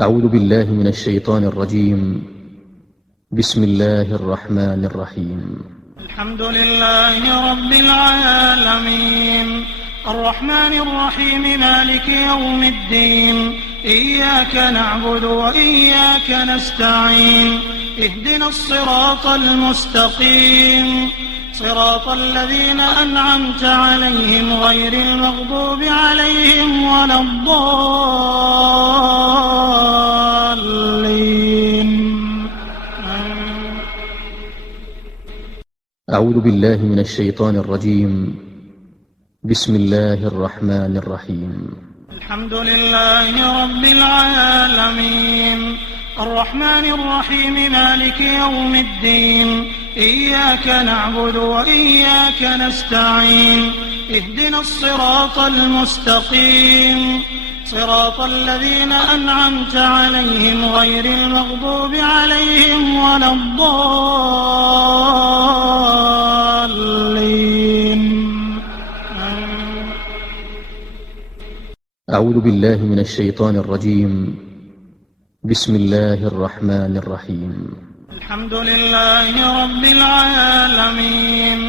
أعوذ بالله من الشيطان الرجيم. بسم الله الرحمن الرحيم. الحمد لله رب العالمين الرحمن الرحيم مالك يوم الدين إياك نعبد وإياك نستعين اهدنا الصراط المستقيم صراط الذين أنعمت عليهم غير المغضوب عليهم ولا الضالين. أعوذ بالله من الشيطان الرجيم. بسم الله الرحمن الرحيم. الحمد لله رب العالمين الرحمن الرحيم مالك يوم الدين إياك نعبد وإياك نستعين اهدنا الصراط المستقيم صراط الذين أنعمت عليهم غير المغضوب عليهم ولا الضالين. أعوذ بالله من الشيطان الرجيم. بسم الله الرحمن الرحيم. الحمد لله رب العالمين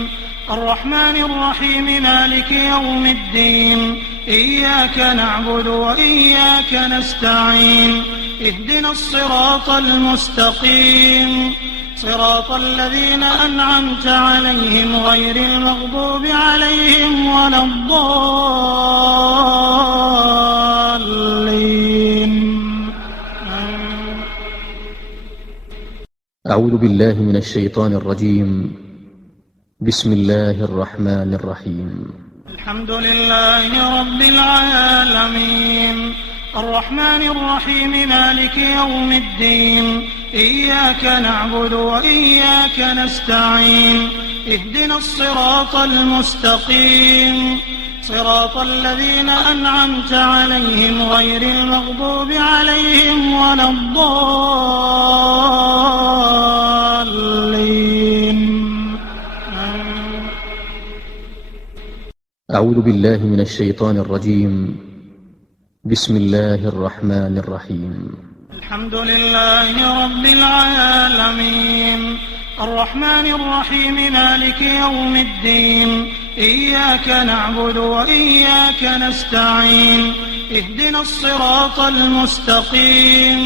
الرحمن الرحيم مالك يوم الدين إياك نعبد وإياك نستعين اهدنا الصراط المستقيم صراط الذين أنعمت عليهم غير المغضوب عليهم ولا الضالين. أعوذ بالله من الشيطان الرجيم. بسم الله الرحمن الرحيم. الحمد لله رب العالمين الرحمن الرحيم مالك يوم الدين إياك نعبد وإياك نستعين اهدنا الصراط المستقيم صراط الذين أنعمت عليهم غير المغضوب عليهم ولا الضالين. أعوذ بالله من الشيطان الرجيم. بسم الله الرحمن الرحيم. الحمد لله رب العالمين الرحمن الرحيم مالك يوم الدين إياك نعبد وإياك نستعين اهدنا الصراط المستقيم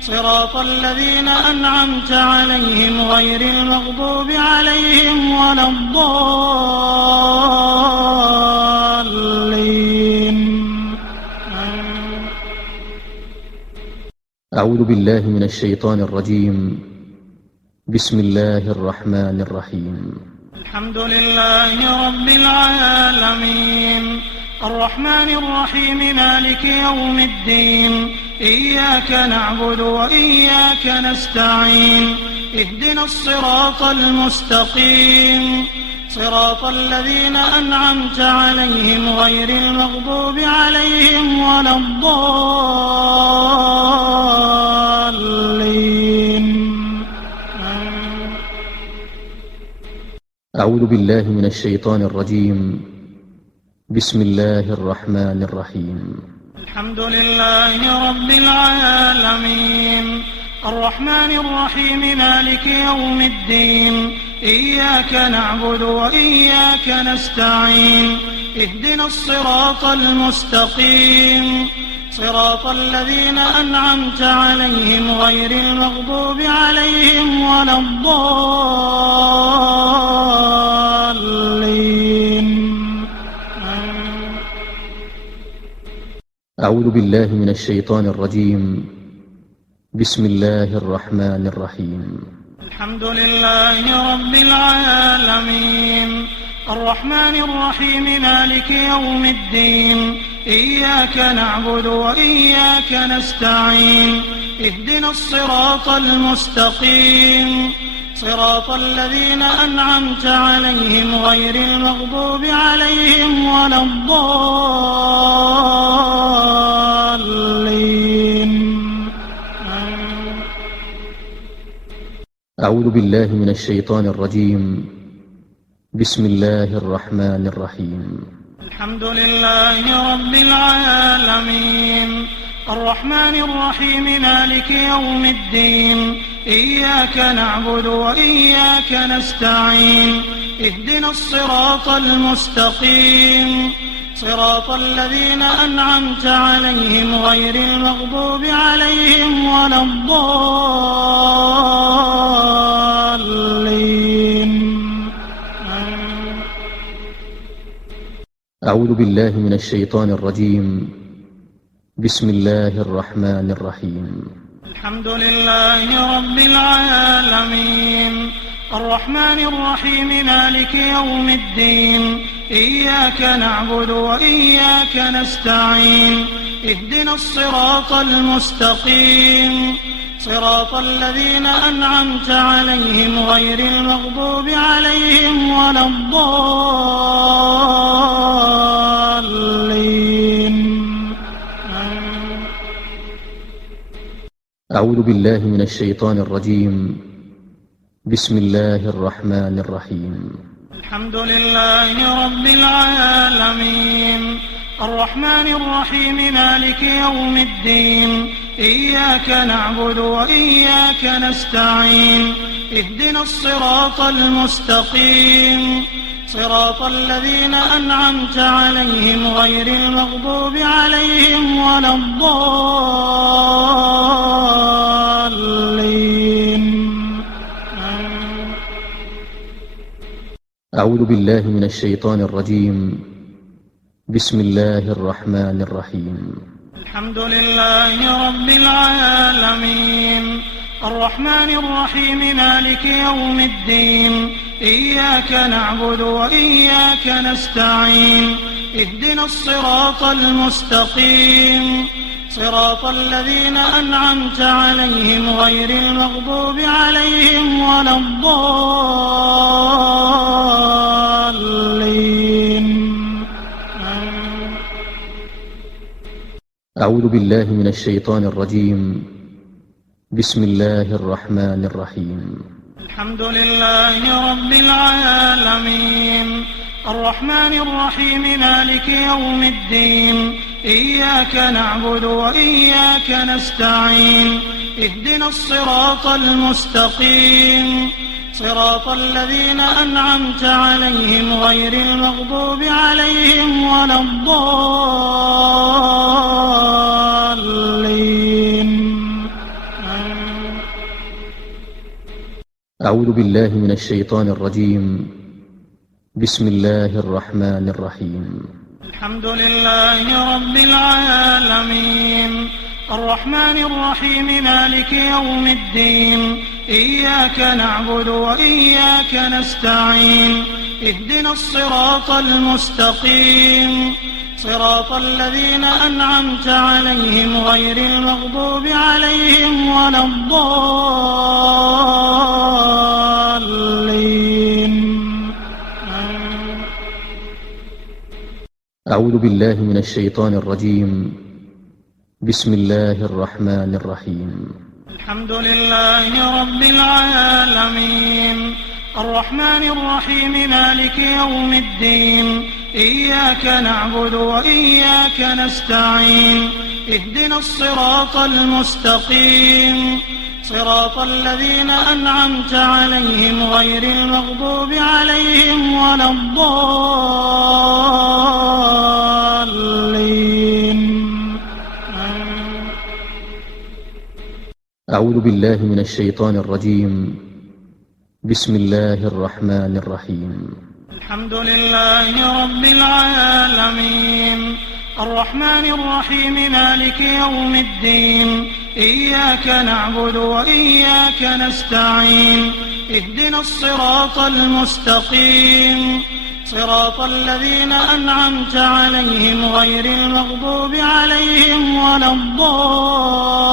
صراط الذين أنعمت عليهم غير المغضوب عليهم ولا الضالين. أعوذ بالله من الشيطان الرجيم. بسم الله الرحمن الرحيم. الحمد لله رب العالمين الرحمن الرحيم مالك يوم الدين إياك نعبد وإياك نستعين اهدنا الصراط المستقيم صراط الذين أنعمت عليهم غير المغضوب عليهم ولا الضالين. أعوذ بالله من الشيطان الرجيم. بسم الله الرحمن الرحيم. الحمد لله رب العالمين الرحمن الرحيم مالك يوم الدين إياك نعبد وإياك نستعين اهدنا الصراط المستقيم صراط الذين أنعمت عليهم غير المغضوب عليهم ولا الضالين. أعوذ بالله من الشيطان الرجيم. بسم الله الرحمن الرحيم. الحمد لله رب العالمين الرحمن الرحيم مالك يوم الدين إياك نعبد وإياك نستعين اهدنا الصراط المستقيم صراط الذين أنعمت عليهم غير المغضوب عليهم ولا الضالين. أعوذ بالله من الشيطان الرجيم. بسم الله الرحمن الرحيم. الحمد لله رب العالمين الرحمن الرحيم مالك يوم الدين إياك نعبد وإياك نستعين اهدنا الصراط المستقيم صراط الذين أنعمت عليهم غير المغضوب عليهم ولا الضالين. أعوذ بالله من الشيطان الرجيم. بسم الله الرحمن الرحيم. الحمد لله رب العالمين الرحمن الرحيم مالك يوم الدين إياك نعبد وإياك نستعين اهدنا الصراط المستقيم صراط الذين أنعمت عليهم غير المغضوب عليهم ولا الضالين. أعوذ بالله من الشيطان الرجيم. بسم الله الرحمن الرحيم. الحمد لله رب العالمين الرحمن الرحيم مالك يوم الدين إياك نعبد وإياك نستعين اهدنا الصراط المستقيم صراط الذين أنعمت عليهم غير المغضوب عليهم ولا الضالين. أعوذ بالله من الشيطان الرجيم. بسم الله الرحمن الرحيم. الحمد لله رب العالمين الرحمن الرحيم مالك يوم الدين إياك نعبد وإياك نستعين اهدنا الصراط المستقيم صراط الذين أنعمت عليهم غير المغضوب عليهم ولا الضالين. أعوذ بالله من الشيطان الرجيم. بسم الله الرحمن الرحيم. الحمد لله رب العالمين الرحمن الرحيم مالك يوم الدين إياك نعبد وإياك نستعين اهدنا الصراط المستقيم صراط الذين أنعمت عليهم غير المغضوب عليهم ولا الضالين. أعوذ بالله من الشيطان الرجيم. بسم الله الرحمن الرحيم. الحمد لله رب العالمين الرحمن الرحيم مالك يوم الدين إياك نعبد وإياك نستعين اهدنا الصراط المستقيم صراط الذين أنعمت عليهم غير المغضوب عليهم ولا الضالين. أعوذ بالله من الشيطان الرجيم. بسم الله الرحمن الرحيم. الحمد لله رب العالمين الرحمن الرحيم مالك يوم الدين إياك نعبد وإياك نستعين اهدنا الصراط المستقيم صراط الذين أنعمت عليهم غير المغضوب عليهم ولا الضالين. أعوذ بالله من الشيطان الرجيم. بسم الله الرحمن الرحيم. الحمد لله رب العالمين الرحمن الرحيم مالك يوم الدين إياك نعبد وإياك نستعين اهدنا الصراط المستقيم صراط الذين أنعمت عليهم غير المغضوب عليهم ولا الضالين.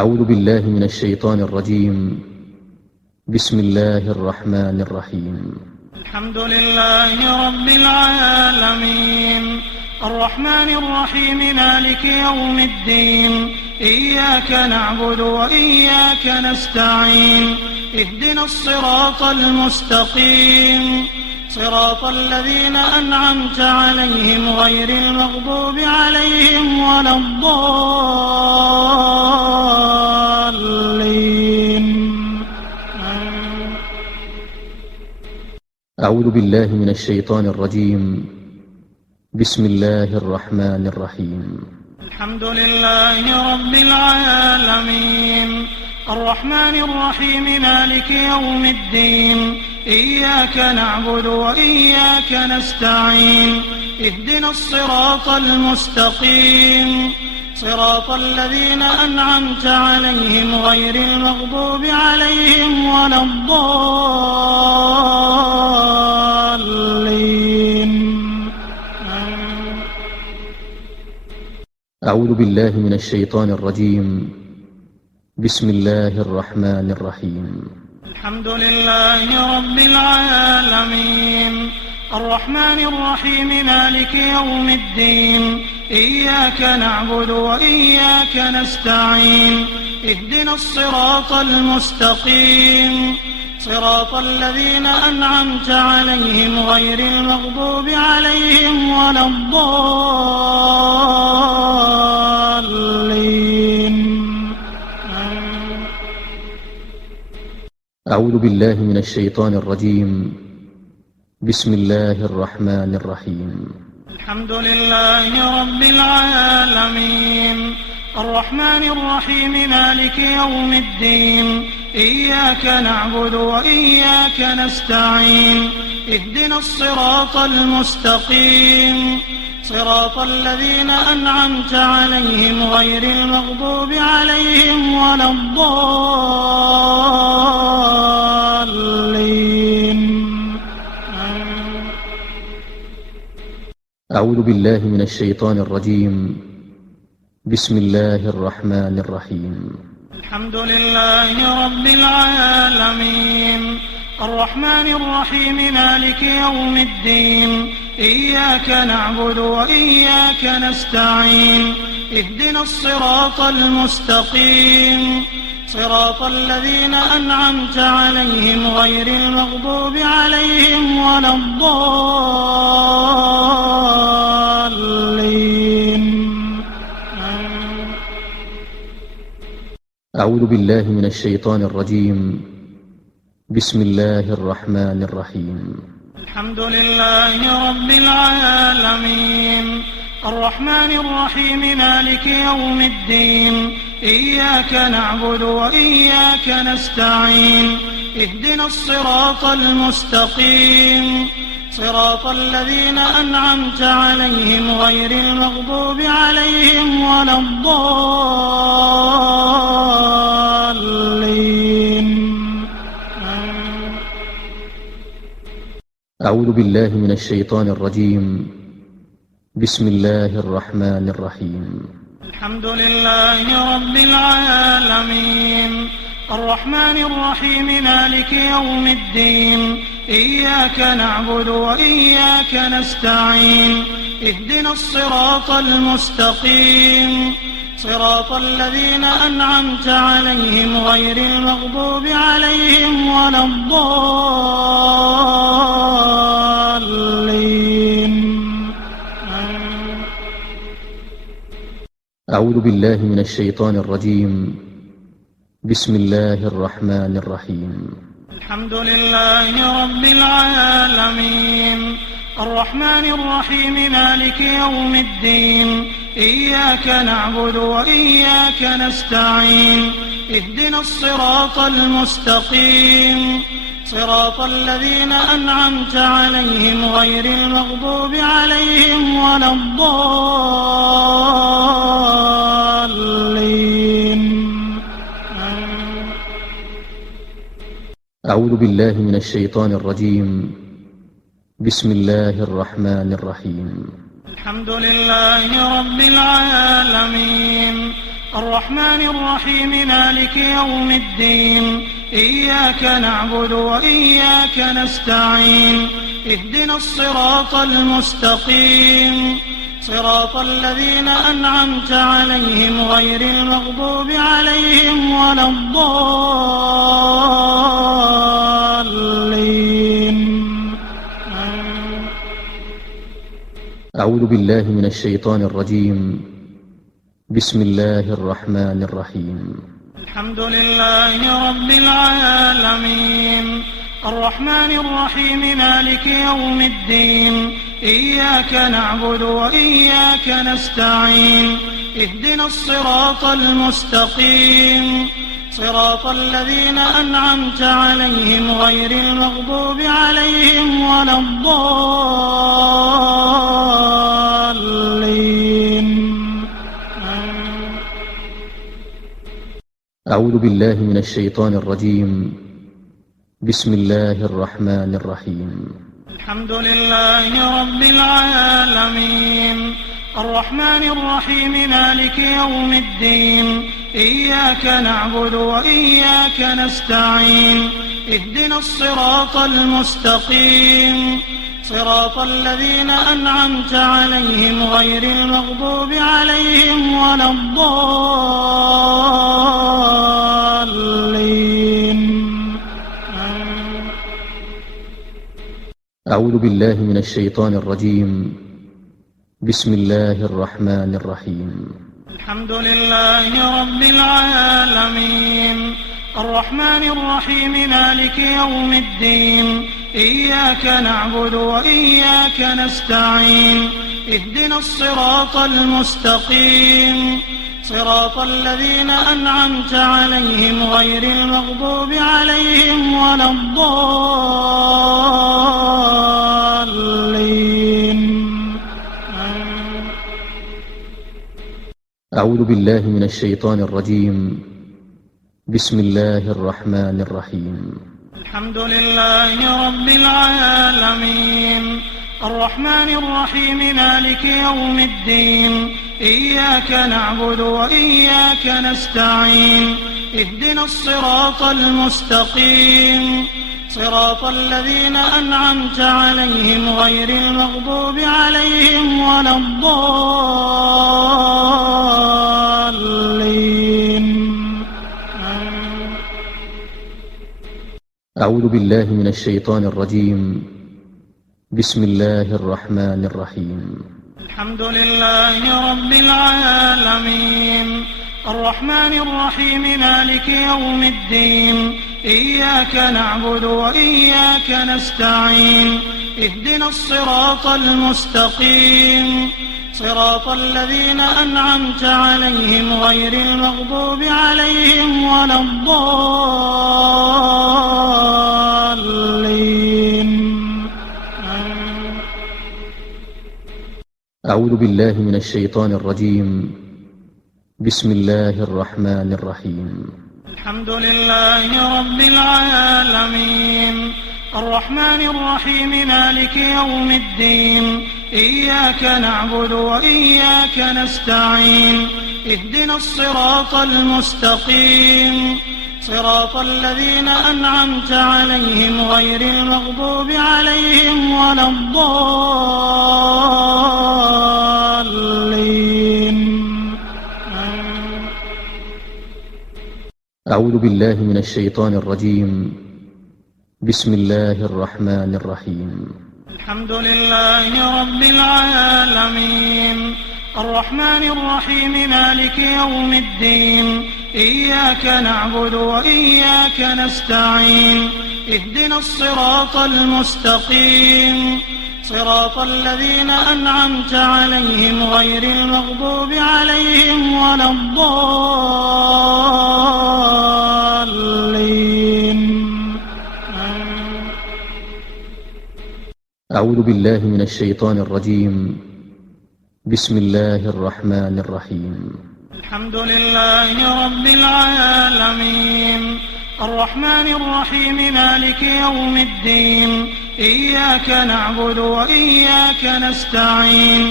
أعوذ بالله من الشيطان الرجيم. بسم الله الرحمن الرحيم. الحمد لله رب العالمين الرحمن الرحيم مالك يوم الدين إياك نعبد وإياك نستعين اهدنا الصراط المستقيم صراط الذين أنعمت عليهم غير المغضوب عليهم ولا الضالين. أعوذ بالله من الشيطان الرجيم. بسم الله الرحمن الرحيم. الحمد لله رب العالمين الرحمن الرحيم مالك يوم الدين إياك نعبد وإياك نستعين اهدنا الصراط المستقيم صراط الذين أنعمت عليهم غير المغضوب عليهم ولا الضالين. أعوذ بالله من الشيطان الرجيم. بسم الله الرحمن الرحيم. الحمد لله رب العالمين الرحمن الرحيم مالك يوم الدين إياك نعبد وإياك نستعين اهدنا الصراط المستقيم صراط الذين أنعمت عليهم غير المغضوب عليهم ولا الضالين. أعوذ بالله من الشيطان الرجيم. بسم الله الرحمن الرحيم. الحمد لله رب العالمين الرحمن الرحيم مالك يوم الدين إياك نعبد وإياك نستعين اهدنا الصراط المستقيم صراط الذين أنعمت عليهم غير المغضوب عليهم ولا الضالين. أعوذ بالله من الشيطان الرجيم. بسم الله الرحمن الرحيم. الحمد لله رب العالمين الرحمن الرحيم مالك يوم الدين إياك نعبد وإياك نستعين اهدنا الصراط المستقيم صراط الذين أنعمت عليهم غير المغضوب عليهم ولا الضالين. أعوذ بالله من الشيطان الرجيم. بسم الله الرحمن الرحيم. الحمد لله رب العالمين الرحمن الرحيم مالك يوم الدين إياك نعبد وإياك نستعين اهدنا الصراط المستقيم صراط الذين أنعمت عليهم غير المغضوب عليهم ولا الضالين. أعوذ بالله من الشيطان الرجيم. بسم الله الرحمن الرحيم. الحمد لله رب العالمين الرحمن الرحيم مالك يوم الدين إياك نعبد وإياك نستعين اهدنا الصراط المستقيم صراط الذين أنعمت عليهم غير المغضوب عليهم ولا الضالين. أعوذ بالله من الشيطان الرجيم. بسم الله الرحمن الرحيم. الحمد لله رب العالمين الرحمن الرحيم مالك يوم الدين إياك نعبد وإياك نستعين اهدنا الصراط المستقيم صراط الذين أنعمت عليهم غير المغضوب عليهم ولا الضالين. أعوذ بالله من الشيطان الرجيم. بسم الله الرحمن الرحيم. الحمد لله رب العالمين الرحمن الرحيم مالك يوم الدين إياك نعبد وإياك نستعين اهدنا الصراط المستقيم صراط الذين أنعمت عليهم غير المغضوب عليهم ولا الضالين. أعوذ بالله من الشيطان الرجيم. بسم الله الرحمن الرحيم. الحمد لله رب العالمين الرحمن الرحيم مالك يوم الدين إياك نعبد وإياك نستعين اهدنا الصراط المستقيم صراط الذين أنعمت عليهم غير المغضوب عليهم ولا الضالين. أعوذ بالله من الشيطان الرجيم. بسم الله الرحمن الرحيم. الحمد لله رب العالمين الرحمن الرحيم مالك يوم الدين إياك نعبد وإياك نستعين اهدنا الصراط المستقيم صراط الذين أنعمت عليهم غير المغضوب عليهم ولا الضالين. أعوذ بالله من الشيطان الرجيم. بسم الله الرحمن الرحيم. الحمد لله رب العالمين الرحمن الرحيم مالك يوم الدين إياك نعبد وإياك نستعين اهدنا الصراط المستقيم صراط الذين أنعمت عليهم غير المغضوب عليهم ولا الضالين. أعوذ بالله من الشيطان الرجيم. بسم الله الرحمن الرحيم. الحمد لله رب العالمين الرحمن الرحيم مالك يوم الدين إياك نعبد وإياك نستعين اهدنا الصراط المستقيم صراط الذين أنعمت عليهم غير المغضوب عليهم ولا الضالين. أعوذ بالله من الشيطان الرجيم. بسم الله الرحمن الرحيم. الحمد لله رب العالمين الرحمن الرحيم مالك يوم الدين إياك نعبد وإياك نستعين اهدنا الصراط المستقيم صراط الذين أنعمت عليهم غير المغضوب عليهم ولا الضالين. أعوذ بالله من الشيطان الرجيم. بسم الله الرحمن الرحيم. الحمد لله رب العالمين الرحمن الرحيم مالك يوم الدين إياك نعبد وإياك نستعين اهدنا الصراط المستقيم صراط الذين أنعمت عليهم غير المغضوب عليهم ولا الضالين. أعوذ بالله من الشيطان الرجيم. بسم الله الرحمن الرحيم. الحمد لله رب العالمين الرحمن الرحيم مالك يوم الدين إياك نعبد وإياك نستعين اهدنا الصراط المستقيم صراط الذين أنعمت عليهم غير المغضوب عليهم ولا الضالين. أعوذ بالله من الشيطان الرجيم. بسم الله الرحمن الرحيم. الحمد لله رب العالمين الرحمن الرحيم مالك يوم الدين إياك نعبد وإياك نستعين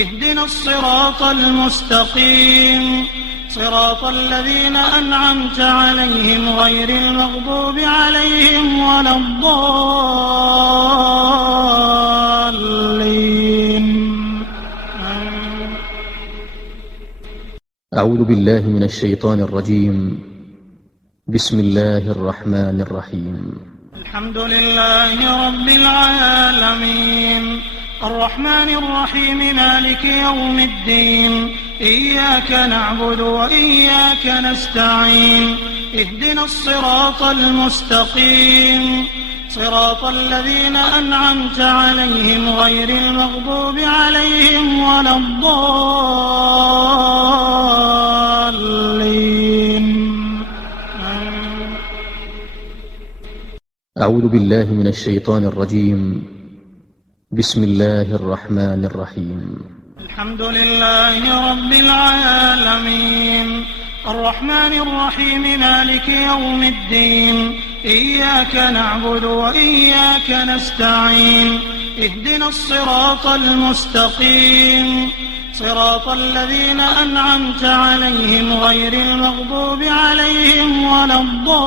اهدنا الصراط المستقيم صراط الذين أنعمت عليهم غير المغضوب عليهم ولا الضالين. أعوذ بالله من الشيطان الرجيم. بسم الله الرحمن الرحيم. الحمد لله رب العالمين الرحمن الرحيم مالك يوم الدين إياك نعبد وإياك نستعين اهدنا الصراط المستقيم صراط الذين أنعمت عليهم غير المغضوب عليهم ولا الضالين. أعوذ بالله من الشيطان الرجيم. بسم الله الرحمن الرحيم. الحمد لله رب العالمين الرحمن الرحيم مالك يوم الدين إياك نعبد وإياك نستعين اهدنا الصراط المستقيم صراط الذين أنعمت عليهم غير المغضوب عليهم ولا الضالين.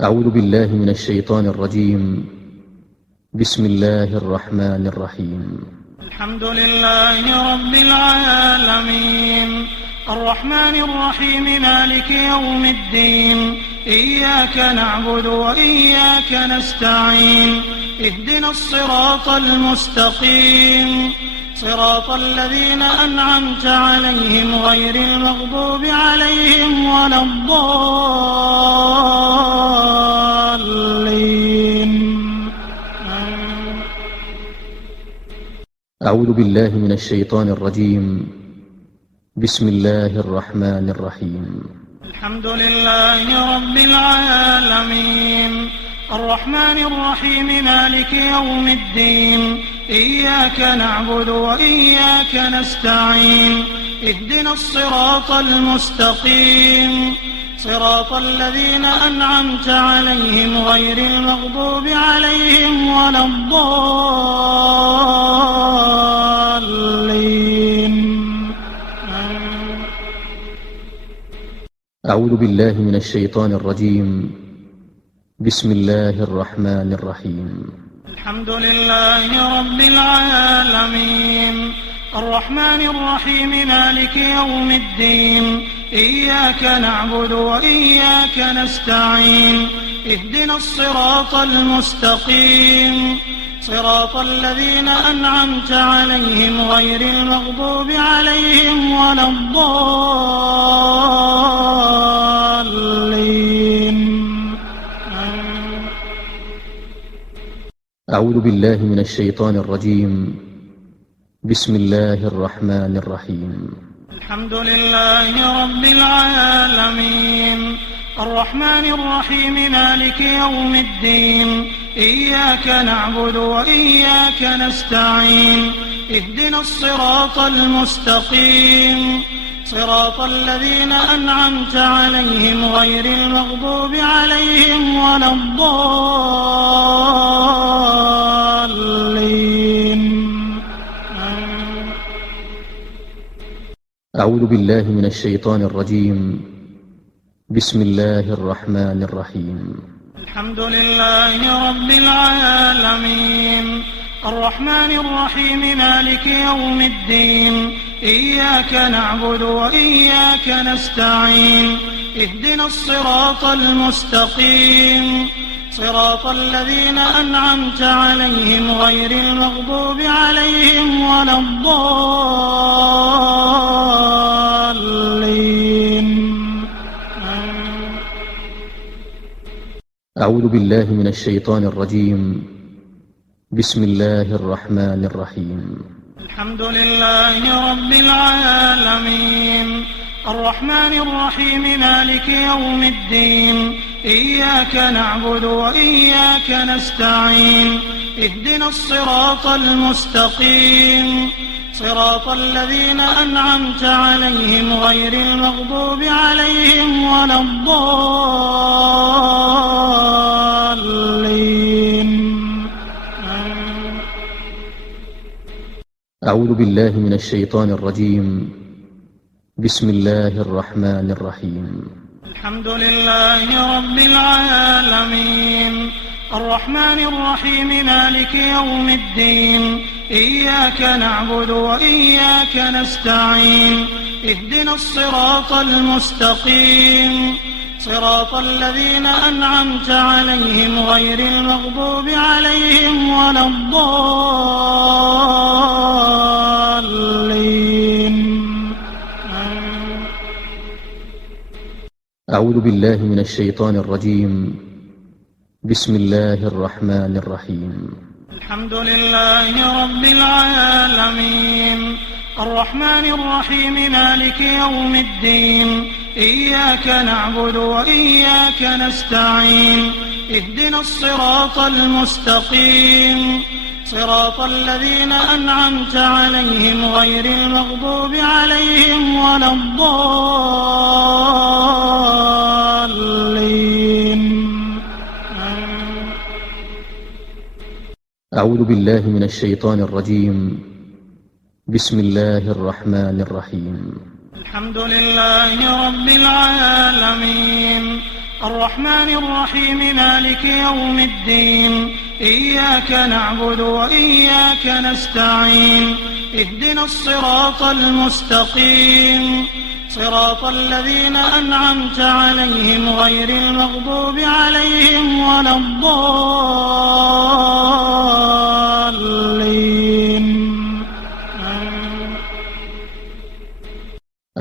أعوذ بالله من الشيطان الرجيم. بسم الله الرحمن الرحيم. الحمد لله رب العالمين الرحمن الرحيم مالك يوم الدين إياك نعبد وإياك نستعين اهدنا الصراط المستقيم صراط الذين أنعمت عليهم غير المغضوب عليهم ولا الضالين. أعوذ بالله من الشيطان الرجيم. بسم الله الرحمن الرحيم. الحمد لله رب العالمين الرحمن الرحيم مالك يوم الدين إياك نعبد وإياك نستعين اهدنا الصراط المستقيم صراط الذين أنعمت عليهم غير المغضوب عليهم ولا الضالين. أعوذ بالله من الشيطان الرجيم. بسم الله الرحمن الرحيم. الحمد لله رب العالمين الرحمن الرحيم مالك يوم الدين إياك نعبد وإياك نستعين اهدنا الصراط المستقيم صراط الذين أنعمت عليهم غير المغضوب عليهم ولا الضالين. أعوذ بالله من الشيطان الرجيم. بسم الله الرحمن الرحيم. الحمد لله رب العالمين الرحمن الرحيم مالك يوم الدين إياك نعبد وإياك نستعين اهدنا الصراط المستقيم صراط الذين أنعمت عليهم غير المغضوب عليهم ولا الضالين. أعوذ بالله من الشيطان الرجيم. بسم الله الرحمن الرحيم. الحمد لله رب العالمين الرحمن الرحيم مالك يوم الدين إياك نعبد وإياك نستعين اهدنا الصراط المستقيم صراط الذين أنعمت عليهم غير المغضوب عليهم ولا الضالين. أعوذ بالله من الشيطان الرجيم. بسم الله الرحمن الرحيم. الحمد لله رب العالمين الرحمن الرحيم مالك يوم الدين إياك نعبد وإياك نستعين اهدنا الصراط المستقيم صراط الذين أنعمت عليهم غير المغضوب عليهم ولا الضالين. أعوذ بالله من الشيطان الرجيم. بسم الله الرحمن الرحيم. الحمد لله رب العالمين الرحمن الرحيم مالك يوم الدين إياك نعبد وإياك نستعين اهدنا الصراط المستقيم صراط الذين أنعمت عليهم غير المغضوب عليهم ولا الضالين. أعوذ بالله من الشيطان الرجيم. بسم الله الرحمن الرحيم. الحمد لله رب العالمين الرحمن الرحيم مالك يوم الدين إياك نعبد وإياك نستعين اهدنا الصراط المستقيم صراط الذين أنعمت عليهم غير المغضوب عليهم ولا الضالين. أعوذ بالله من الشيطان الرجيم. بسم الله الرحمن الرحيم. الحمد لله رب العالمين الرحمن الرحيم مالك يوم الدين إياك نعبد وإياك نستعين اهدنا الصراط المستقيم صراط الذين أنعمت عليهم غير المغضوب عليهم ولا الضالين.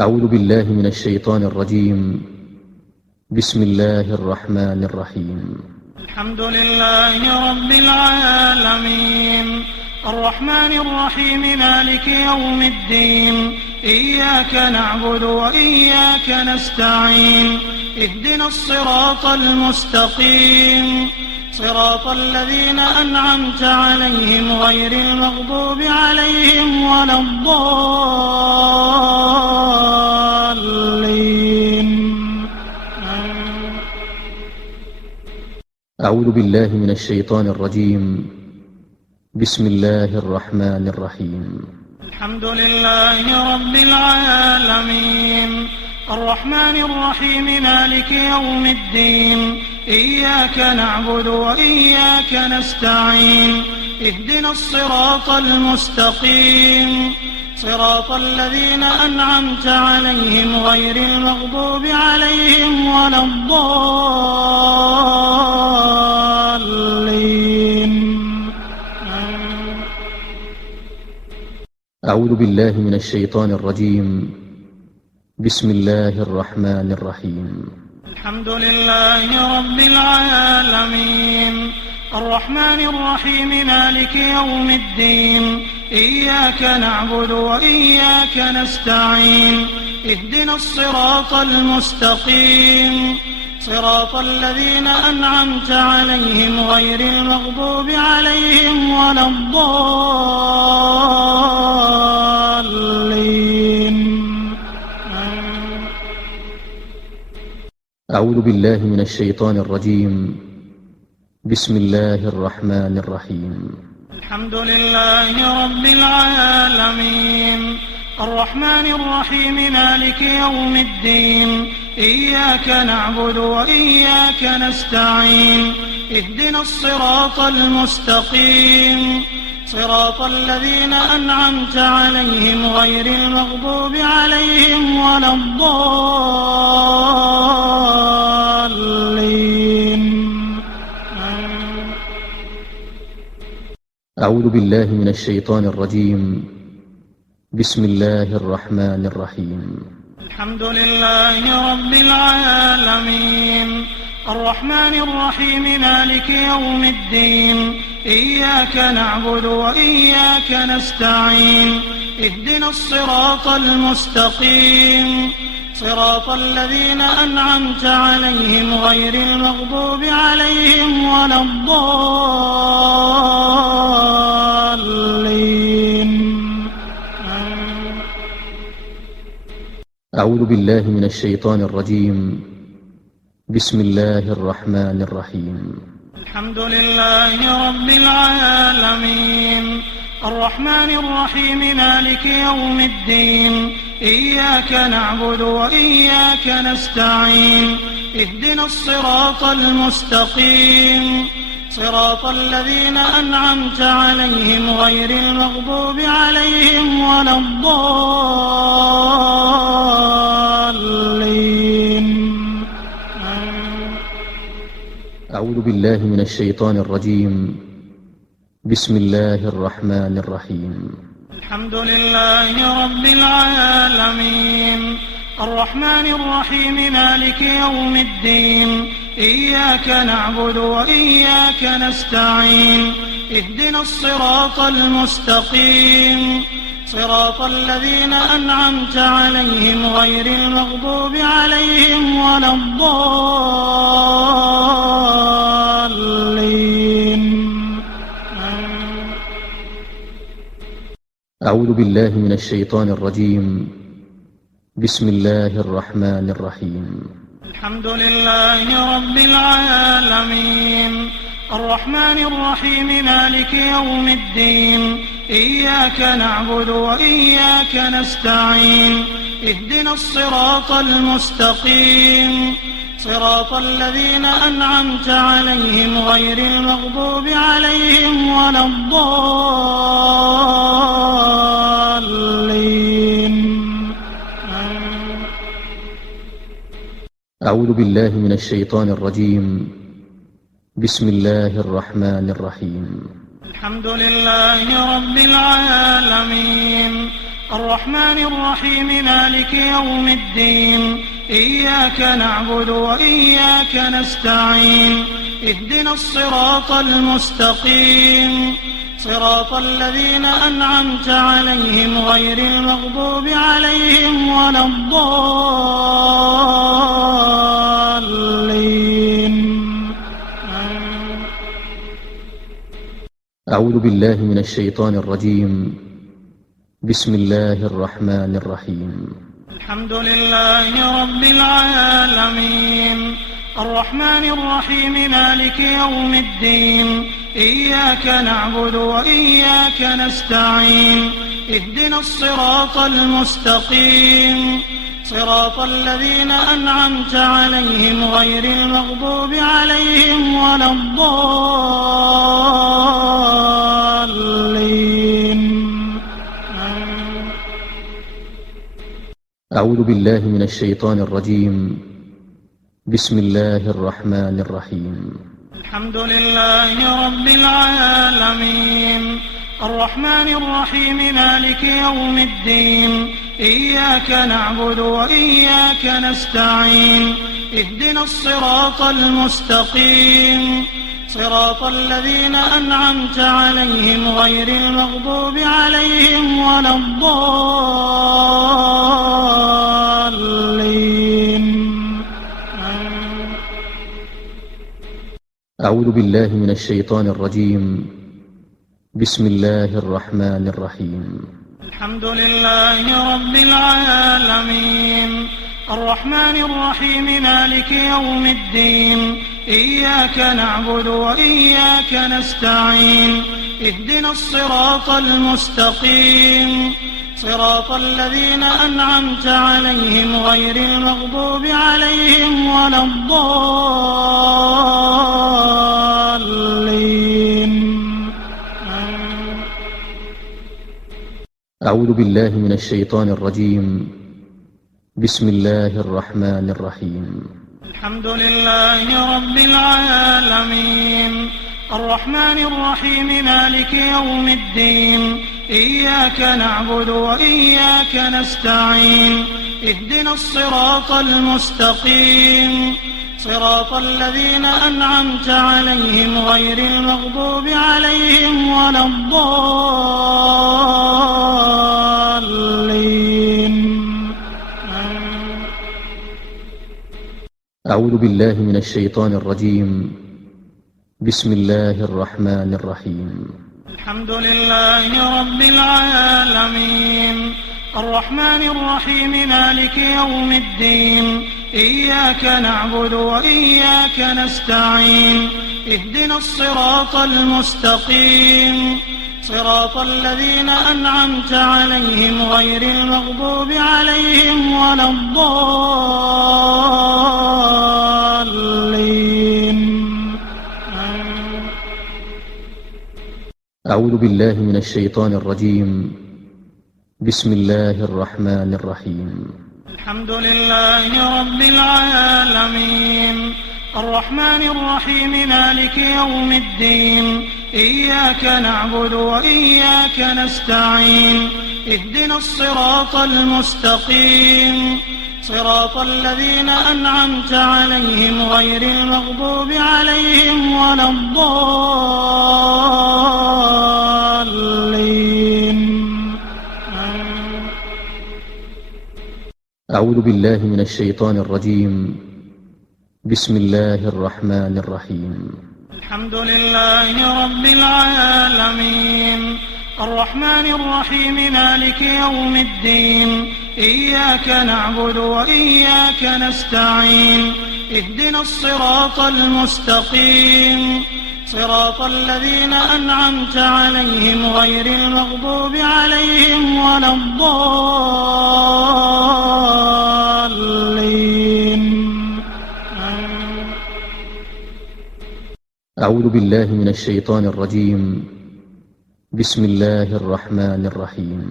أعوذ بالله من الشيطان الرجيم. بسم الله الرحمن الرحيم. الحمد لله رب العالمين الرحمن الرحيم مالك يوم الدين إياك نعبد وإياك نستعين اهدنا الصراط المستقيم صراط الذين أنعمت عليهم غير المغضوب عليهم ولا الضالين. أعوذ بالله من الشيطان الرجيم. بسم الله الرحمن الرحيم. الحمد لله رب العالمين الرحمن الرحيم مالك يوم الدين إياك نعبد وإياك نستعين اهدنا الصراط المستقيم صراط الذين أنعمت عليهم غير المغضوب عليهم ولا الضالين. أعوذ بالله من الشيطان الرجيم. بسم الله الرحمن الرحيم. الحمد لله رب العالمين الرحمن الرحيم مالك يوم الدين إياك نعبد وإياك نستعين اهدنا الصراط المستقيم صراط الذين أنعمت عليهم غير المغضوب عليهم ولا الضالين. أعوذ بالله من الشيطان الرجيم. بسم الله الرحمن الرحيم. الحمد لله رب العالمين الرحمن الرحيم مالك يوم الدين إياك نعبد وإياك نستعين اهدنا الصراط المستقيم صراط الذين أنعمت عليهم غير المغضوب عليهم ولا الضالين. أعوذ بالله من الشيطان الرجيم. بسم الله الرحمن الرحيم. الحمد لله رب العالمين الرحمن الرحيم مالك يوم الدين إياك نعبد وإياك نستعين اهدنا الصراط المستقيم صراط الذين أنعمت عليهم غير المغضوب عليهم ولا الضالين. أعوذ بالله من الشيطان الرجيم. بسم الله الرحمن الرحيم. الحمد لله رب العالمين الرحمن الرحيم مالك يوم الدين إياك نعبد وإياك نستعين اهدنا الصراط المستقيم صراط الذين أنعمت عليهم غير المغضوب عليهم ولا الضالين. أعوذ بالله من الشيطان الرجيم. بسم الله الرحمن الرحيم. الحمد لله رب العالمين الرحمن الرحيم مالك يوم الدين إياك نعبد وإياك نستعين اهدنا الصراط المستقيم صراط الذين أنعمت عليهم غير المغضوب عليهم ولا الضالين. أعوذ بالله من الشيطان الرجيم. بسم الله الرحمن الرحيم. الحمد لله رب العالمين الرحمن الرحيم مالك يوم الدين إياك نعبد وإياك نستعين اهدنا الصراط المستقيم صراط الذين أنعمت عليهم غير المغضوب عليهم ولا الضالين. أعوذ بالله من الشيطان الرجيم. بسم الله الرحمن الرحيم. الحمد لله رب العالمين الرحمن الرحيم مالك يوم الدين إياك نعبد وإياك نستعين اهدنا الصراط المستقيم صراط الذين أنعمت عليهم غير المغضوب عليهم ولا الضالين. أعوذ بالله من الشيطان الرجيم. بسم الله الرحمن الرحيم. الحمد لله رب العالمين الرحمن الرحيم مالك يوم الدين إياك نعبد وإياك نستعين اهدنا الصراط المستقيم صراط الذين أنعمت عليهم غير المغضوب عليهم ولا الضالين. أعوذ بالله من الشيطان الرجيم. بسم الله الرحمن الرحيم. الحمد لله رب العالمين الرحمن الرحيم مالك يوم الدين إياك نعبد وإياك نستعين اهدنا الصراط المستقيم صراط الذين أنعمت عليهم غير المغضوب عليهم ولا الضالين. أعوذ بالله من الشيطان الرجيم. بسم الله الرحمن الرحيم. الحمد لله رب العالمين الرحمن الرحيم مالك يوم الدين إياك نعبد وإياك نستعين اهدنا الصراط المستقيم صراط الذين أنعمت عليهم غير المغضوب عليهم ولا الضالين. أعوذ بالله من الشيطان الرجيم. بسم الله الرحمن الرحيم. الحمد لله رب العالمين الرحمن الرحيم مالك يوم الدين إياك نعبد وإياك نستعين اهدنا الصراط المستقيم صراط الذين أنعمت عليهم غير المغضوب عليهم ولا الضالين. أعوذ بالله من الشيطان الرجيم. بسم الله الرحمن الرحيم. الحمد لله رب العالمين الرحمن الرحيم مالك يوم الدين إياك نعبد وإياك نستعين اهدنا الصراط المستقيم صراط الذين أنعمت عليهم غير المغضوب عليهم ولا الضالين. أعوذ بالله من الشيطان الرجيم. بسم الله الرحمن الرحيم. الحمد لله رب العالمين الرحمن الرحيم مالك يوم الدين إياك نعبد وإياك نستعين اهدنا الصراط المستقيم صراط الذين أنعمت عليهم غير المغضوب عليهم ولا الضالين. أعوذ بالله من الشيطان الرجيم. بسم الله الرحمن الرحيم. الحمد لله رب العالمين الرحمن الرحيم مالك يوم الدين إياك نعبد وإياك نستعين اهدنا الصراط المستقيم صراط الذين أنعمت عليهم غير المغضوب عليهم ولا الضالين. أعوذ بالله من الشيطان الرجيم. بسم الله الرحمن الرحيم.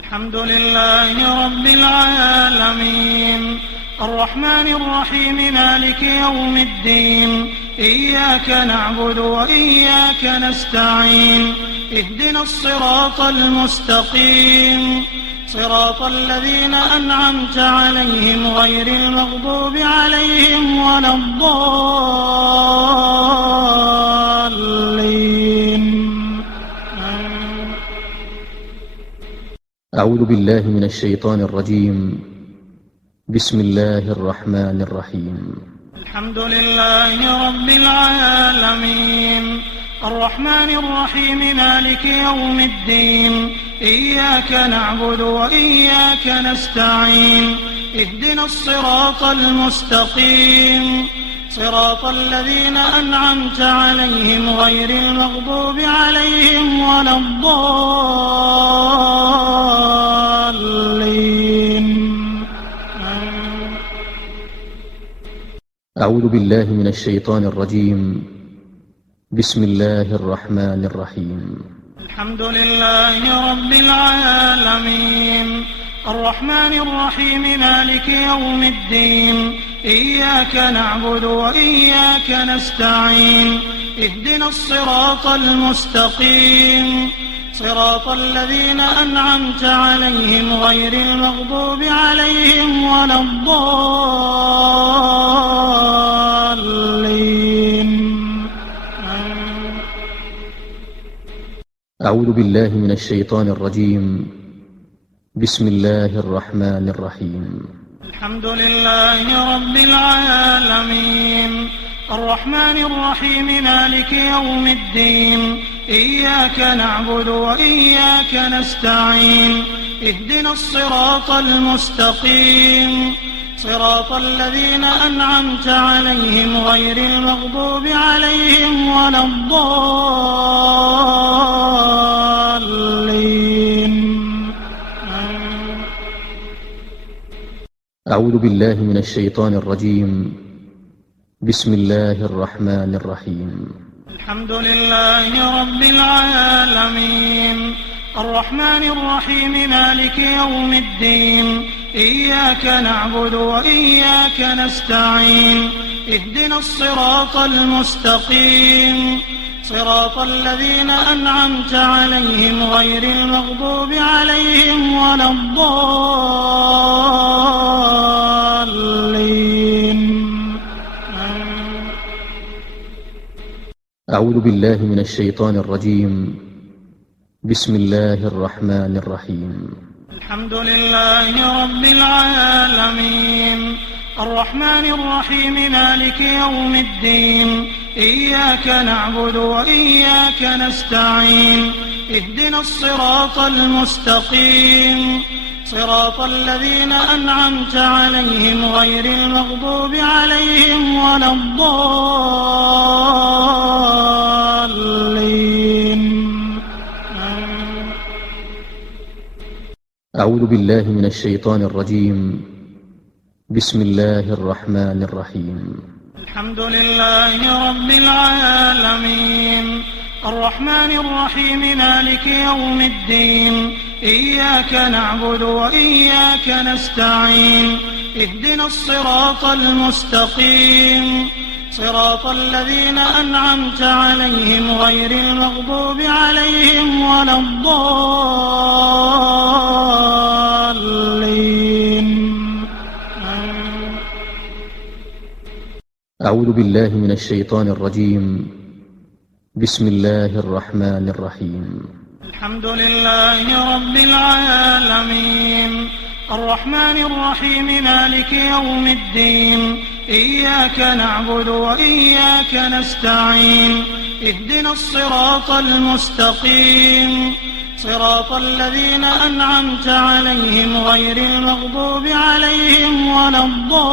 الحمد لله رب العالمين الرحمن الرحيم مالك يوم الدين إياك نعبد وإياك نستعين اهدنا الصراط المستقيم صراط الذين أنعمت عليهم غير المغضوب عليهم ولا الضالين. أعوذ بالله من الشيطان الرجيم. بسم الله الرحمن الرحيم. الحمد لله رب العالمين الرحمن الرحيم مالك يوم الدين إياك نعبد وإياك نستعين اهدنا الصراط المستقيم صراط الذين أنعمت عليهم غير المغضوب عليهم ولا الضالين. أعوذ بالله من الشيطان الرجيم. بسم الله الرحمن الرحيم. الحمد لله رب العالمين الرحمن الرحيم مالك يوم الدين إياك نعبد وإياك نستعين اهدنا الصراط المستقيم صراط الذين أنعمت عليهم غير المغضوب عليهم ولا الضالين. أعوذ بالله من الشيطان الرجيم. بسم الله الرحمن الرحيم. الحمد لله رب العالمين الرحمن الرحيم مالك يوم الدين إياك نعبد وإياك نستعين اهدنا الصراط المستقيم صراط الذين أنعمت عليهم غير المغضوب عليهم ولا الضالين. أعوذ بالله من الشيطان الرجيم. بسم الله الرحمن الرحيم. الحمد لله رب العالمين الرحمن الرحيم مالك يوم الدين إياك نعبد وإياك نستعين اهدنا الصراط المستقيم صراط الذين أنعمت عليهم غير المغضوب عليهم ولا الضالين. أعوذ بالله من الشيطان الرجيم. بسم الله الرحمن الرحيم. الحمد لله رب العالمين الرحمن الرحيم مالك يوم الدين إياك نعبد وإياك نستعين اهدنا الصراط المستقيم صراط الذين أنعمت عليهم غير المغضوب عليهم ولا الضالين. أعوذ بالله من الشيطان الرجيم. بسم الله الرحمن الرحيم. الحمد لله رب العالمين الرحمن الرحيم مالك يوم الدين إياك نعبد وإياك نستعين اهدنا الصراط المستقيم صراط الذين أنعمت عليهم غير المغضوب عليهم ولا الضالين. أعوذ بالله من الشيطان الرجيم. بسم الله الرحمن الرحيم. الحمد لله رب العالمين الرحمن الرحيم مالك يوم الدين إياك نعبد وإياك نستعين اهدنا الصراط المستقيم صراط الذين أنعمت عليهم غير المغضوب عليهم ولا الضالين.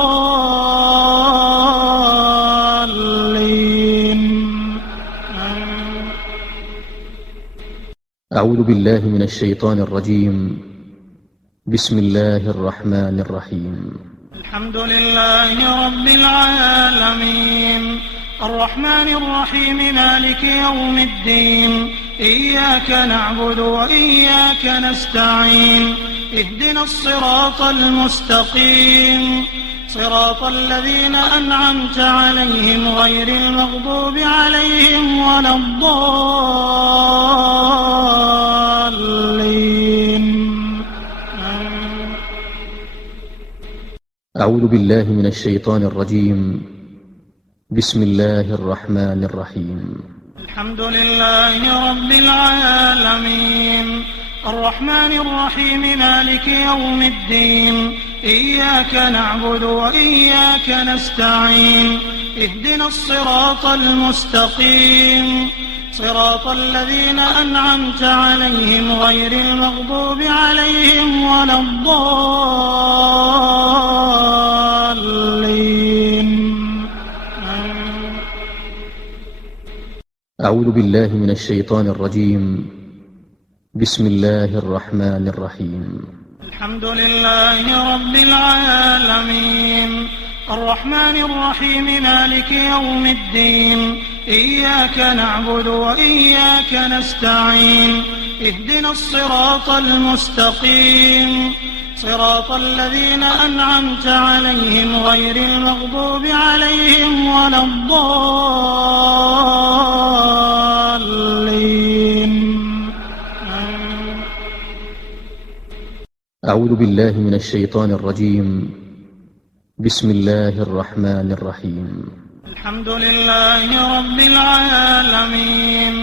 أعوذ بالله من الشيطان الرجيم. بسم الله الرحمن الرحيم. الحمد لله رب العالمين الرحمن الرحيم مالك يوم الدين إياك نعبد وإياك نستعين اهدنا الصراط المستقيم صراط الذين أنعمت عليهم غير المغضوب عليهم ولا الضالين. أعوذ بالله من الشيطان الرجيم. بسم الله الرحمن الرحيم. الحمد لله رب العالمين الرحمن الرحيم مالك يوم الدين إياك نعبد وإياك نستعين اهدنا الصراط المستقيم صراط الذين أنعمت عليهم غير المغضوب عليهم ولا الضالين. أعوذ بالله من الشيطان الرجيم. بسم الله الرحمن الرحيم. الحمد لله رب العالمين الرحمن الرحيم مالك يوم الدين إياك نعبد وإياك نستعين اهدنا الصراط المستقيم صراط الذين أنعمت عليهم غير المغضوب عليهم ولا الضالين. أعوذ بالله من الشيطان الرجيم. بسم الله الرحمن الرحيم. الحمد لله رب العالمين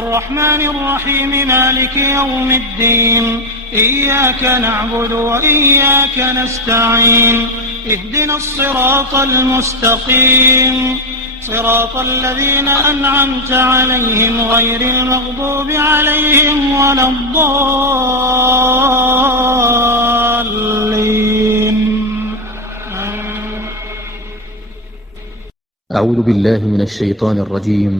الرحمن الرحيم مالك يوم الدين إياك نعبد وإياك نستعين اهدنا الصراط المستقيم صراط الذين أنعمت عليهم غير المغضوب عليهم ولا الضالين. أعوذ بالله من الشيطان الرجيم.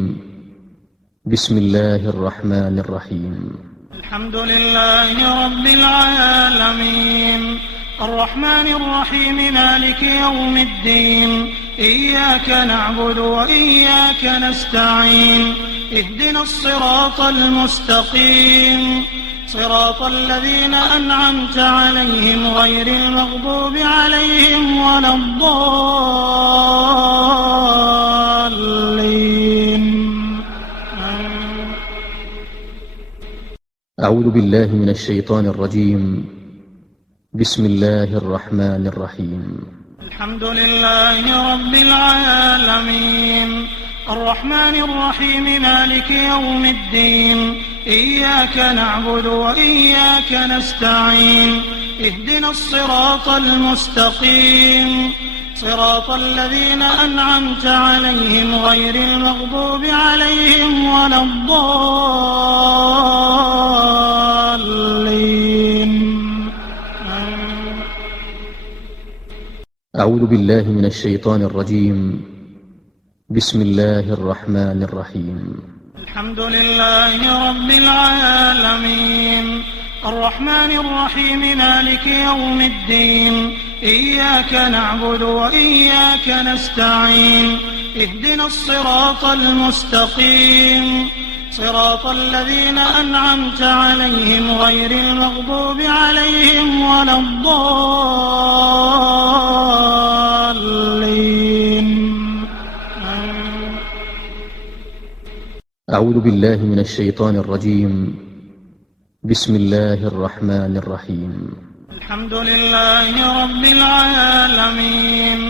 بسم الله الرحمن الرحيم. الحمد لله رب العالمين الرحمن الرحيم مالك يوم الدين إياك نعبد وإياك نستعين اهدنا الصراط المستقيم صراط الذين أنعمت عليهم غير المغضوب عليهم ولا الضالين. أعوذ بالله من الشيطان الرجيم. بسم الله الرحمن الرحيم. الحمد لله رب العالمين الرحمن الرحيم مالك يوم الدين إياك نعبد وإياك نستعين اهدنا الصراط المستقيم صراط الذين أنعمت عليهم غير المغضوب عليهم ولا الضالين. أعوذ بالله من الشيطان الرجيم. بسم الله الرحمن الرحيم. الحمد لله رب العالمين الرحمن الرحيم مالك يوم الدين إياك نعبد وإياك نستعين اهدنا الصراط المستقيم صراط الذين أنعمت عليهم غير المغضوب عليهم ولا الضالين. أعوذ بالله من الشيطان الرجيم. بسم الله الرحمن الرحيم. الحمد لله رب العالمين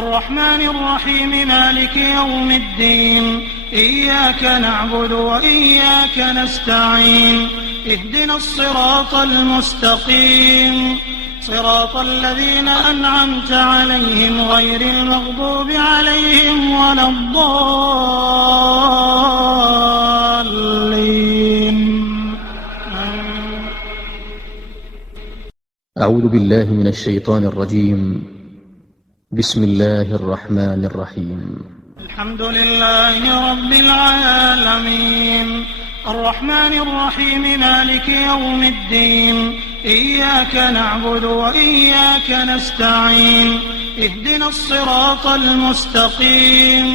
الرحمن الرحيم مالك يوم الدين إياك نعبد وإياك نستعين اهدنا الصراط المستقيم صراط الذين أنعمت عليهم غير المغضوب عليهم ولا الضالين. أعوذ بالله من الشيطان الرجيم. بسم الله الرحمن الرحيم. الحمد لله رب العالمين الرحمن الرحيم مالك يوم الدين إياك نعبد وإياك نستعين اهدنا الصراط المستقيم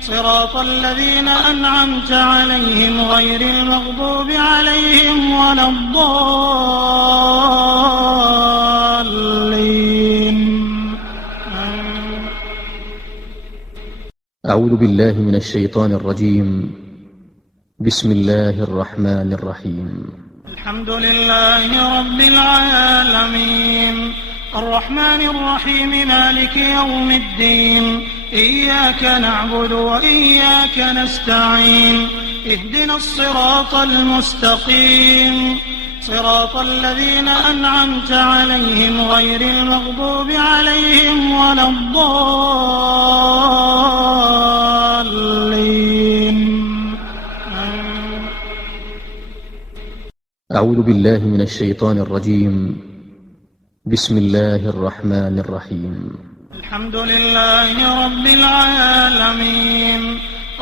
صراط الذين أنعمت عليهم غير المغضوب عليهم ولا الضالين. أعوذ بالله من الشيطان الرجيم. بسم الله الرحمن الرحيم. الحمد لله رب العالمين الرحمن الرحيم مالك يوم الدين إياك نعبد وإياك نستعين اهدنا الصراط المستقيم صراط الذين أنعمت عليهم غير المغضوب عليهم ولا الضالين. أعوذ بالله من الشيطان الرجيم. بسم الله الرحمن الرحيم. الحمد لله رب العالمين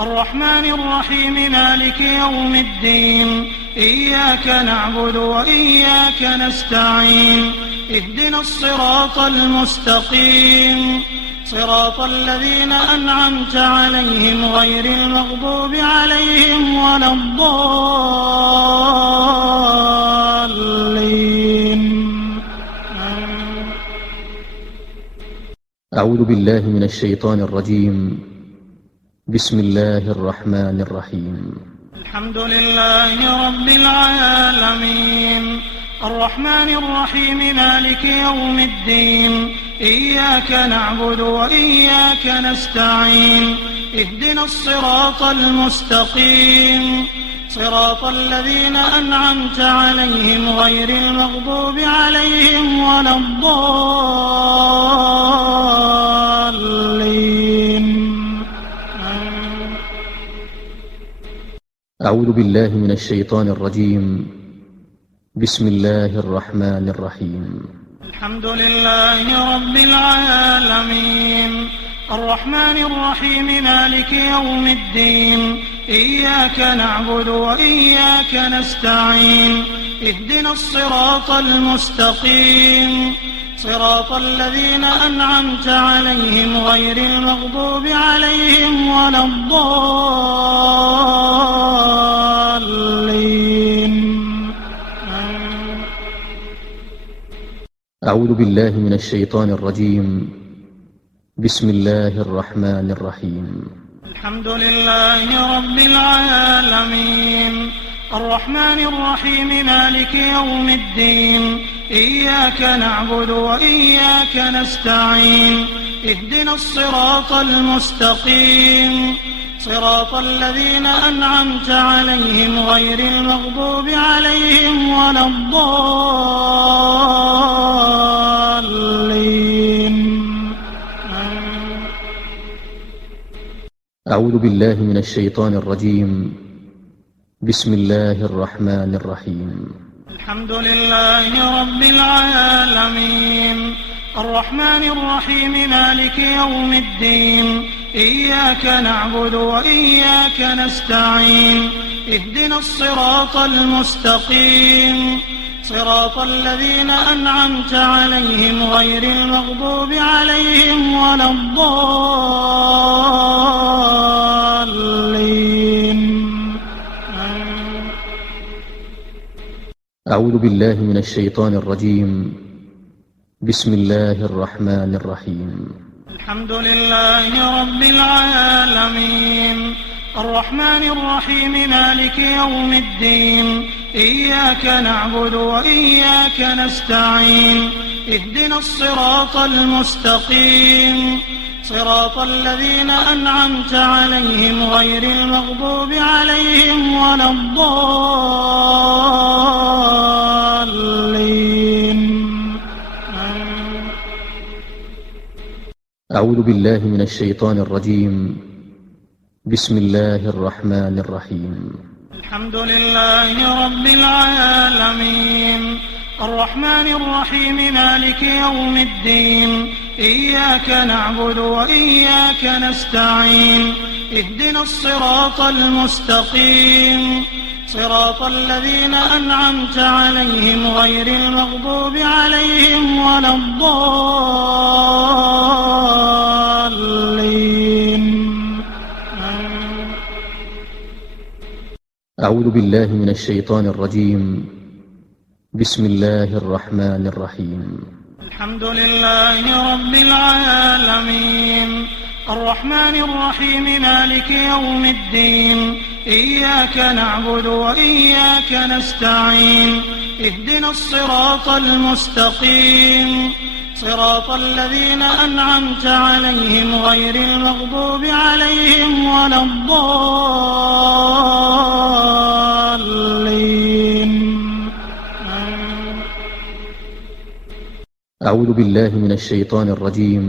الرحمن الرحيم مالك يوم الدين إياك نعبد وإياك نستعين اهدنا الصراط المستقيم صراط الذين أنعمت عليهم غير المغضوب عليهم ولا الضالين. أعوذ بالله من الشيطان الرجيم. بسم الله الرحمن الرحيم. الحمد لله رب العالمين الرحمن الرحيم مالك يوم الدين إياك نعبد وإياك نستعين اهدنا الصراط المستقيم صراط الذين أنعمت عليهم غير المغضوب عليهم ولا الضالين. أعوذ بالله من الشيطان الرجيم. بسم الله الرحمن الرحيم. الحمد لله رب العالمين الرحمن الرحيم مالك يوم الدين إياك نعبد وإياك نستعين اهدنا الصراط المستقيم صراط الذين أنعمت عليهم غير المغضوب عليهم ولا الضالين. أعوذ بالله من الشيطان الرجيم. بسم الله الرحمن الرحيم. الحمد لله رب العالمين الرحمن الرحيم مالك يوم الدين إياك نعبد وإياك نستعين اهدنا الصراط المستقيم صراط الذين أنعمت عليهم غير المغضوب عليهم ولا الضالين. أعوذ بالله من الشيطان الرجيم. بسم الله الرحمن الرحيم. الحمد لله رب العالمين الرحمن الرحيم مالك يوم الدين إياك نعبد وإياك نستعين اهدنا الصراط المستقيم صراط الذين أنعمت عليهم غير المغضوب عليهم ولا الضالين. أعوذ بالله من الشيطان الرجيم. بسم الله الرحمن الرحيم. الحمد لله رب العالمين الرحمن الرحيم مالك يوم الدين إياك نعبد وإياك نستعين اهدنا الصراط المستقيم صراط الذين أنعمت عليهم غير المغضوب عليهم ولا الضالين. أعوذ بالله من الشيطان الرجيم. بسم الله الرحمن الرحيم. الحمد لله رب العالمين الرحمن الرحيم مالك يوم الدين إياك نعبد وإياك نستعين اهدنا الصراط المستقيم صراط الذين أنعمت عليهم غير المغضوب عليهم ولا الضالين. أعوذ بالله من الشيطان الرجيم. بسم الله الرحمن الرحيم. الحمد لله رب العالمين الرحمن الرحيم مالك يوم الدين إياك نعبد وإياك نستعين اهدنا الصراط المستقيم صراط الذين أنعمت عليهم غير المغضوب عليهم ولا الضالين. أعوذ بالله من الشيطان الرجيم.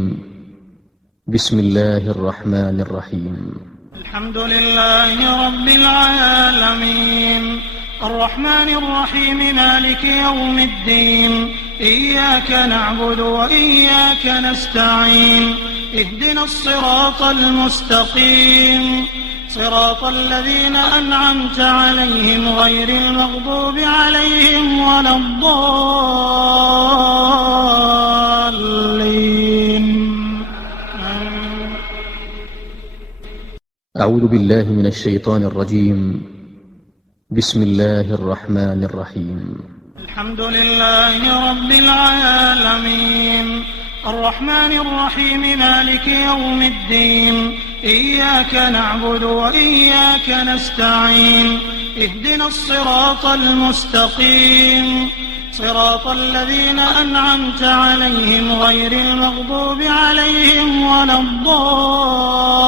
بسم الله الرحمن الرحيم. الحمد لله رب العالمين الرحمن الرحيم مالك يوم الدين إياك نعبد وإياك نستعين اهدنا الصراط المستقيم صراط الذين أنعمت عليهم غير المغضوب عليهم ولا الضالين. أعوذ بالله من الشيطان الرجيم. بسم الله الرحمن الرحيم. الحمد لله رب العالمين الرحمن الرحيم مالك يوم الدين إياك نعبد وإياك نستعين اهدنا الصراط المستقيم صراط الذين أنعمت عليهم غير المغضوب عليهم ولا الضالين.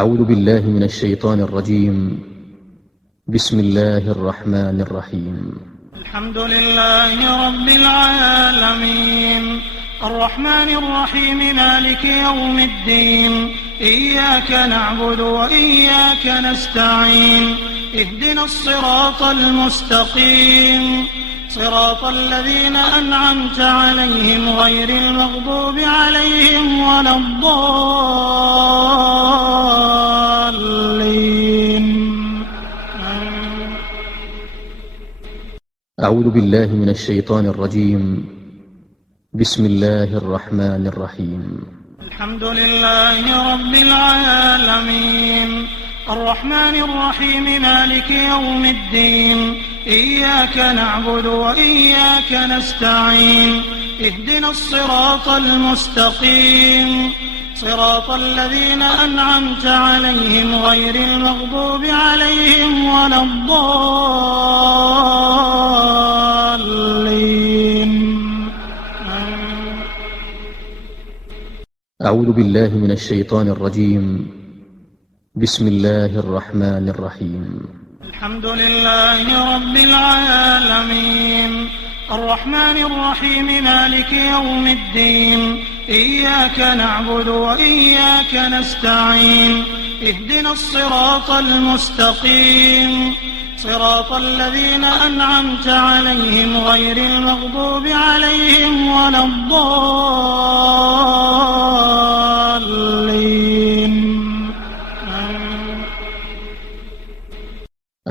أعوذ بالله من الشيطان الرجيم. بسم الله الرحمن الرحيم. الحمد لله رب العالمين الرحمن الرحيم مالك يوم الدين إياك نعبد وإياك نستعين اهدنا الصراط المستقيم صراط الذين أنعمت عليهم غير المغضوب عليهم ولا الضالين. أعوذ بالله من الشيطان الرجيم. بسم الله الرحمن الرحيم. الحمد لله رب العالمين الرحمن الرحيم مالك يوم الدين إياك نعبد وإياك نستعين اهدنا الصراط المستقيم صراط الذين أنعمت عليهم غير المغضوب عليهم ولا الضالين. أعوذ بالله من الشيطان الرجيم. بسم الله الرحمن الرحيم. الحمد لله رب العالمين الرحمن الرحيم مالك يوم الدين إياك نعبد وإياك نستعين اهدنا الصراط المستقيم صراط الذين أنعمت عليهم غير المغضوب عليهم ولا الضالين.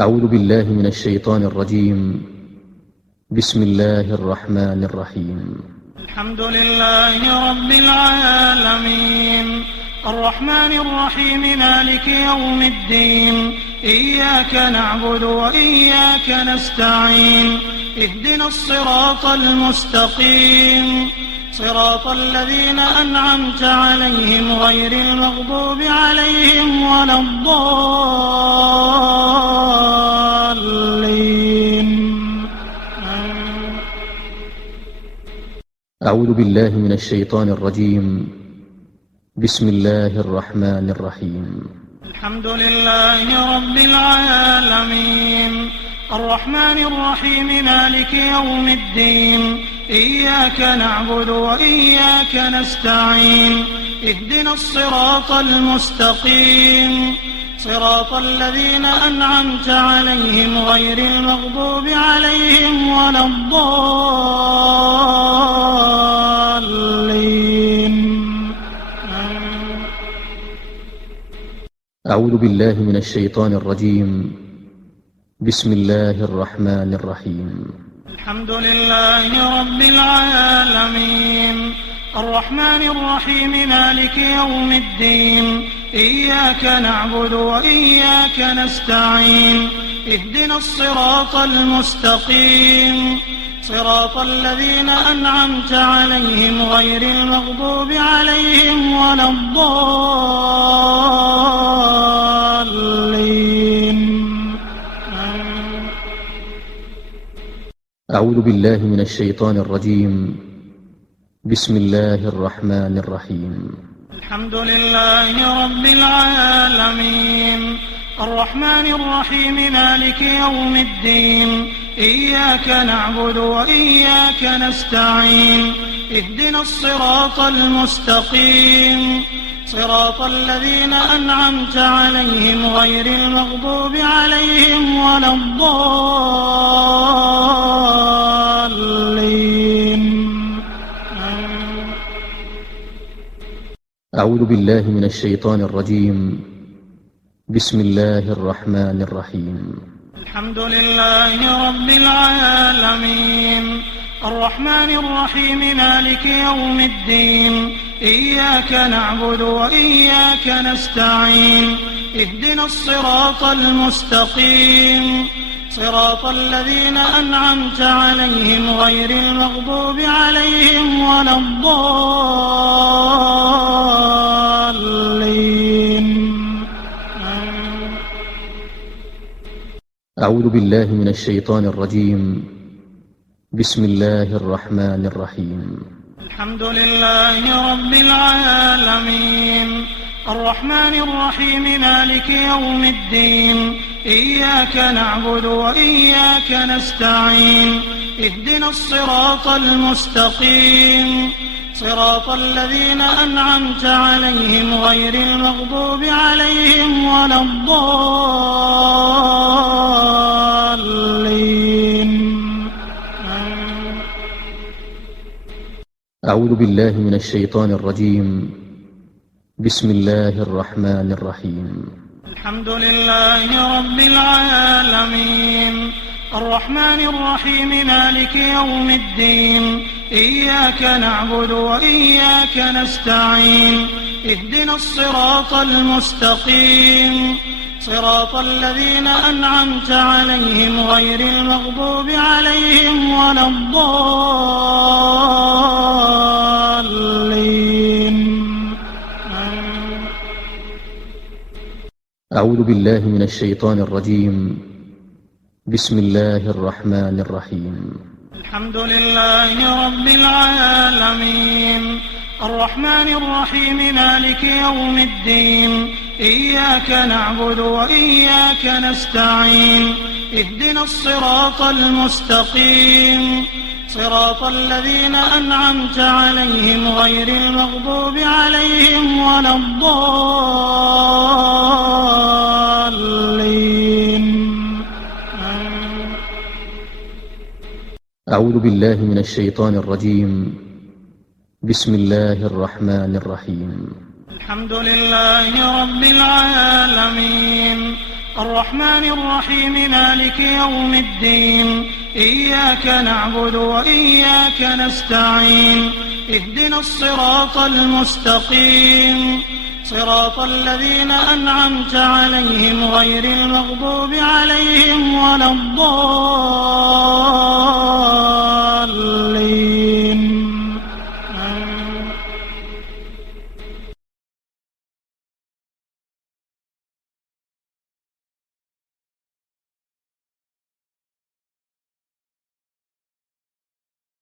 أعوذ بالله من الشيطان الرجيم. بسم الله الرحمن الرحيم. الحمد لله رب العالمين الرحمن الرحيم مالك يوم الدين إياك نعبد وإياك نستعين اهدنا الصراط المستقيم صراط الذين أنعمت عليهم غير المغضوب عليهم ولا الضالين. أعوذ بالله من الشيطان الرجيم. بسم الله الرحمن الرحيم. الحمد لله رب العالمين الرحمن الرحيم مالك يوم الدين إياك نعبد وإياك نستعين اهدنا الصراط المستقيم صراط الذين أنعمت عليهم غير المغضوب عليهم ولا الضالين. أعوذ بالله من الشيطان الرجيم. بسم الله الرحمن الرحيم. الحمد لله رب العالمين الرحمن الرحيم مالك يوم الدين إياك نعبد وإياك نستعين اهدنا الصراط المستقيم صراط الذين أنعمت عليهم غير المغضوب عليهم ولا الضالين. أعوذ بالله من الشيطان الرجيم. بسم الله الرحمن الرحيم. الحمد لله رب العالمين الرحمن الرحيم مالك يوم الدين إياك نعبد وإياك نستعين اهدنا الصراط المستقيم صراط الذين أنعمت عليهم غير المغضوب عليهم ولا الضالين. أعوذ بالله من الشيطان الرجيم. بسم الله الرحمن الرحيم. الحمد لله رب العالمين الرحمن الرحيم مالك يوم الدين إياك نعبد وإياك نستعين اهدنا الصراط المستقيم صراط الذين أنعمت عليهم غير المغضوب عليهم ولا الضالين. أعوذ بالله من الشيطان الرجيم. بسم الله الرحمن الرحيم. الحمد لله رب العالمين الرحمن الرحيم مالك يوم الدين إياك نعبد وإياك نستعين اهدنا الصراط المستقيم صراط الذين أنعمت عليهم غير المغضوب عليهم ولا الضالين. أعوذ بالله من الشيطان الرجيم. بسم الله الرحمن الرحيم. الحمد لله رب العالمين الرحمن الرحيم مالك يوم الدين إياك نعبد وإياك نستعين اهدنا الصراط المستقيم صراط الذين أنعمت عليهم غير المغضوب عليهم ولا الضالين. أعوذ بالله من الشيطان الرجيم. بسم الله الرحمن الرحيم. الحمد لله رب العالمين الرحمن الرحيم مالك يوم الدين إياك نعبد وإياك نستعين اهدنا الصراط المستقيم صراط الذين أنعمت عليهم غير المغضوب عليهم ولا الضالين. أعوذ بالله من الشيطان الرجيم. بسم الله الرحمن الرحيم. الحمد لله رب العالمين الرحمن الرحيم مالك يوم الدين إياك نعبد وإياك نستعين اهدنا الصراط المستقيم صراط الذين أنعمت عليهم غير المغضوب عليهم ولا الضالين.